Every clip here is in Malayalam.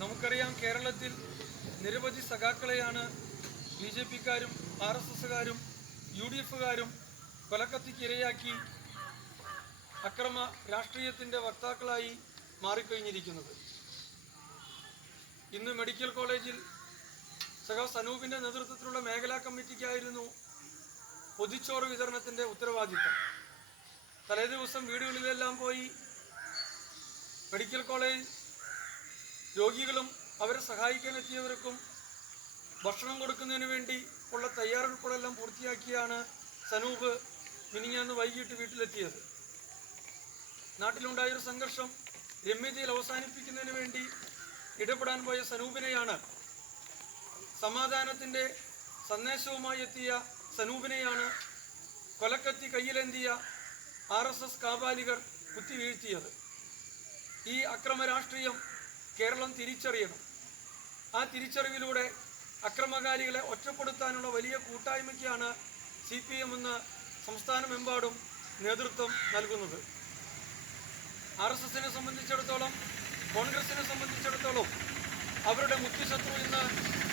നമുക്കറിയാം, കേരളത്തിൽ നിരവധി സഖാക്കളെയാണ് ബി ജെ പിക്കാരും RSSകാരും UDFകാരും കൊലക്കത്തിക്കിരയാക്കി അക്രമ രാഷ്ട്രീയത്തിൻ്റെ വക്താക്കളായി മാറിക്കഴിഞ്ഞിരിക്കുന്നത്. ഇന്ന് മെഡിക്കൽ കോളേജിൽ സഖാവ് സനൂപിൻ്റെ നേതൃത്വത്തിലുള്ള മേഖലാ കമ്മിറ്റിക്കായിരുന്നു പൊതിച്ചോറ് വിതരണത്തിൻ്റെ ഉത്തരവാദിത്തം. തലേദിവസം വീടുകളിലെല്ലാം പോയി മെഡിക്കൽ കോളേജ് രോഗികളും അവരെ സഹായിക്കാനെത്തിയവർക്കും ഭക്ഷണം കൊടുക്കുന്നതിന് വേണ്ടി ഉള്ള തയ്യാറെടുപ്പുകളെല്ലാം പൂർത്തിയാക്കിയാണ് സനൂപ് മിനിഞ്ഞാന്ന് വൈകിട്ട് വീട്ടിലെത്തിയത്. നാട്ടിലുണ്ടായൊരു സംഘർഷം രമ്യതയിൽ അവസാനിപ്പിക്കുന്നതിന് വേണ്ടി ഇടപെടാൻ പോയ സനൂപിനെയാണ്, സമാധാനത്തിൻ്റെ സന്ദേശവുമായി എത്തിയ സനൂപിനെയാണ് കൊലക്കത്തി കയ്യിലെന്തിയ RSS കാപാലികർ കുത്തിവീഴ്ത്തിയത്. ഈ അക്രമ രാഷ്ട്രീയം കേരളം തിരിച്ചറിയണം. ആ തിരിച്ചറിവിലൂടെ അക്രമകാരികളെ ഒറ്റപ്പെടുത്താനുള്ള വലിയ കൂട്ടായ്മയ്ക്കാണ് CPM ഇന്ന് സംസ്ഥാനമെമ്പാടും നേതൃത്വം നൽകുന്നത്. RSSനെ സംബന്ധിച്ചിടത്തോളം, കോൺഗ്രസിനെ സംബന്ധിച്ചിടത്തോളം അവരുടെ മുഖ്യശത്രു ഇന്ന്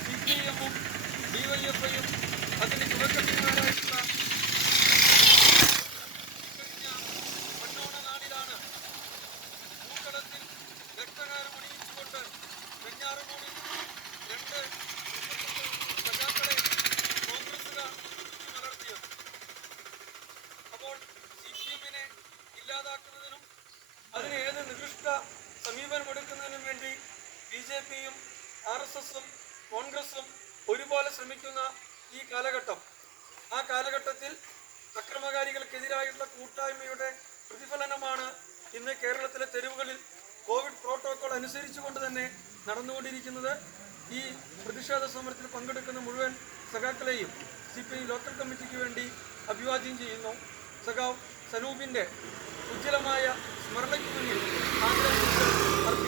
CPM-ഉം DYFI-യും അതിന് തുടക്കത്തിന്മാരായിട്ടുള്ള നാടിലാണ്. പൂക്കളത്തിൽ രക്തകാരം അണിയിച്ചുകൊണ്ട് വെഞ്ഞാറമൂടിൽ രണ്ട് സഖാക്കളെ കോൺഗ്രസുകാർ വളർത്തിയത്. അപ്പോൾ CPM-നെ ഇല്ലാതാക്കുന്നതിനും അതിന് ഏത് നികൃഷ്ട സമീപനമെടുക്കുന്നതിനും വേണ്ടി BJP-യും RSS-ഉം കോൺഗ്രസും ഒരുപോലെ ശ്രമിക്കുന്ന ഈ കാലഘട്ടം, ആ കാലഘട്ടത്തിൽ അക്രമകാരികൾക്കെതിരായിട്ടുള്ള കൂട്ടായ്മയുടെ പ്രതിഫലനമാണ് ഇന്ന് കേരളത്തിലെ തെരുവുകളിൽ കോവിഡ് പ്രോട്ടോകോൾ അനുസരിച്ചുകൊണ്ട് തന്നെ നടന്നുകൊണ്ടിരിക്കുന്നത്. ഈ പ്രതിഷേധ സമരത്തിൽ പങ്കെടുക്കുന്ന മുഴുവൻ സഖാക്കളെയും CPI ലോക്കൽ കമ്മിറ്റിക്ക് വേണ്ടി അഭിവാദ്യം ചെയ്യുന്നു. സഖാവ് സനൂപിൻ്റെ ഉജ്ജ്വലമായ സ്മരണയ്ക്ക് മുന്നിൽ ആദരവ്